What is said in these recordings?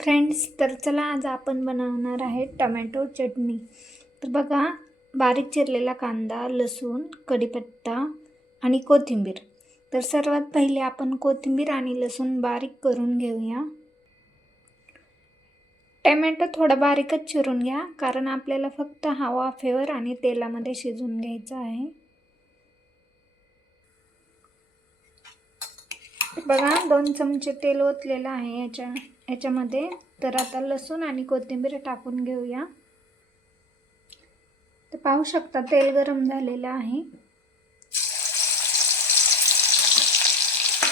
Friends तर चला आज आपण बनवणार आहे टमॅटो चटणी. तर बघा बारीक चिरलेला कांदा लसूण कढीपत्ता आणि कोथिंबीर. तर सर्वात पहिले आपण कोथिंबीर आणि लसूण बारीक करून घेऊया. टमॅटो थोडा बारीकच चिरून घ्या कारण आपल्याला फक्त हवा फेवर आणि तेलामध्ये शिजवून घ्यायचा आहे. बघा दोन चमचे तेल ओतलेलं आहे याच्या याच्यामध्ये. तर आता लसूण आणि कोथिंबीर टाकून घेऊया. तर पाहू शकता तेल गरम झालेलं आहे.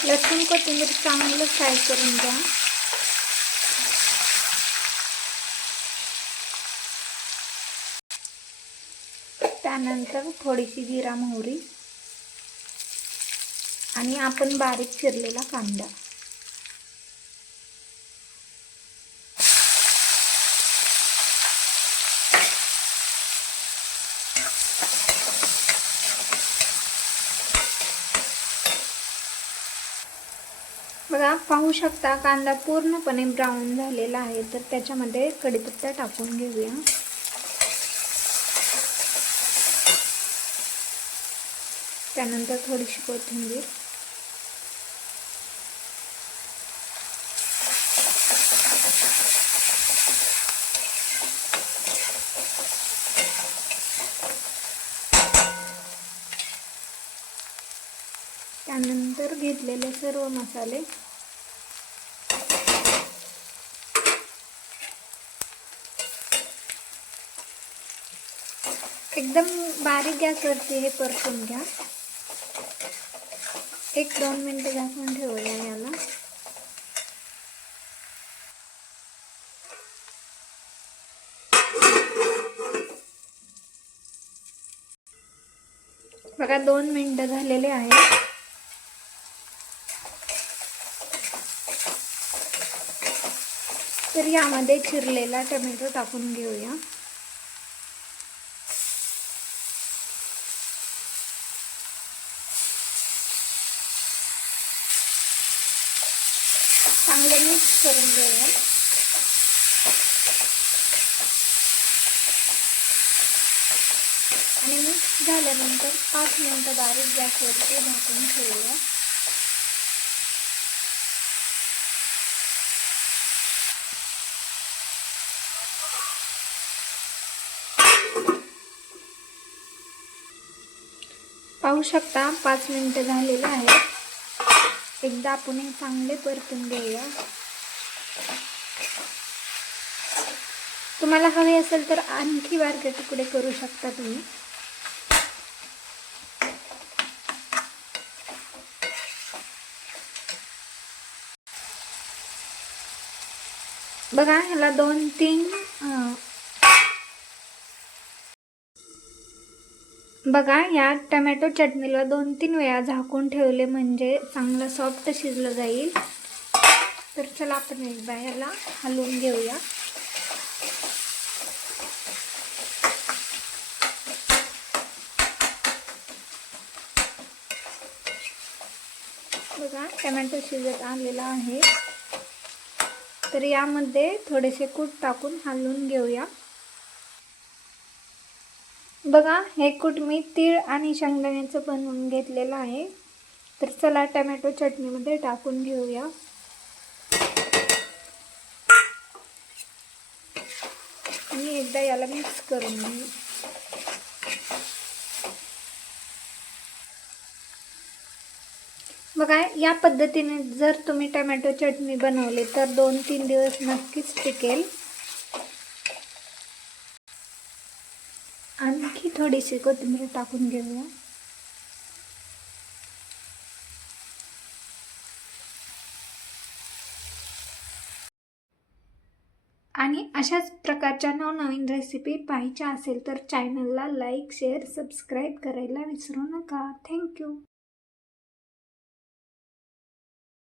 लसूण कोथिंबीर चांगलं फ्राय करून घ्या. त्यानंतर थोडीशी जिरा मोहरी. आणि आपण बारीक चिरलेला कांदा. बघा पाहू शकता कांदा पूर्णपणे ब्राऊन झालेला आहे. तर त्याच्यामध्ये कढीपत्ता टाकून घेऊया. त्यानंतर थोडीशी कोथिंबीर. त्यानंतर घेतलेले सर्व मसाले. एकदम बारीक गॅसवरती हे परतून घ्या. एक दोन मिनटं झाकून ठेवूया याला. बघा दोन मिनटं झालेले आहेत. तर यामध्ये चिरलेला टोमॅटो टाकून घेऊया. चांगलं मिक्स करून घेऊया. आणि मिक्स झाल्यानंतर पाच मिनटं बारीक गॅसवरती झाकून ठेवूया. पाहू शकता पाच मिनटं झालेले आहेत. एकदा आपण हे चांगले परतून घेऊया. तुम्हाला हवे असेल तर आणखी बारके तुकडे करू शकता तुम्ही. बघा ह्याला दोन तीन बघा या टमॅटो चटणीला दोन तीन वेळा झाकून ठेवले म्हणजे चांगलं सॉफ्ट शिजलं जाईल. तर चला आपण एकदा ह्याला हलवून घेऊया. बघा टमॅटो शिजत आलेला आहे. तर यामध्ये थोडेसे कूट टाकून हलवून घेऊया. बघा हे कूट मी तीळ आणि शेंगदाण्याचं बनवून घेतलेलं आहे. तर चला टमॅटो चटणीमध्ये टाकून घेऊया. आणि एकदा याला मिक्स करून घेऊ बघा या पद्धतीने जर तुम्ही टमॅटो चटणी बनवली तर दोन तीन दिवस नक्कीच टिकेल. आणखी थोडीशी कोथिंबीर टाकून घेऊया. आणि अशाच प्रकारच्या नवनवीन रेसिपी पाहायच्या असेल तर चॅनलला लाईक शेअर सबस्क्राईब करायला विसरू नका. थँक्यू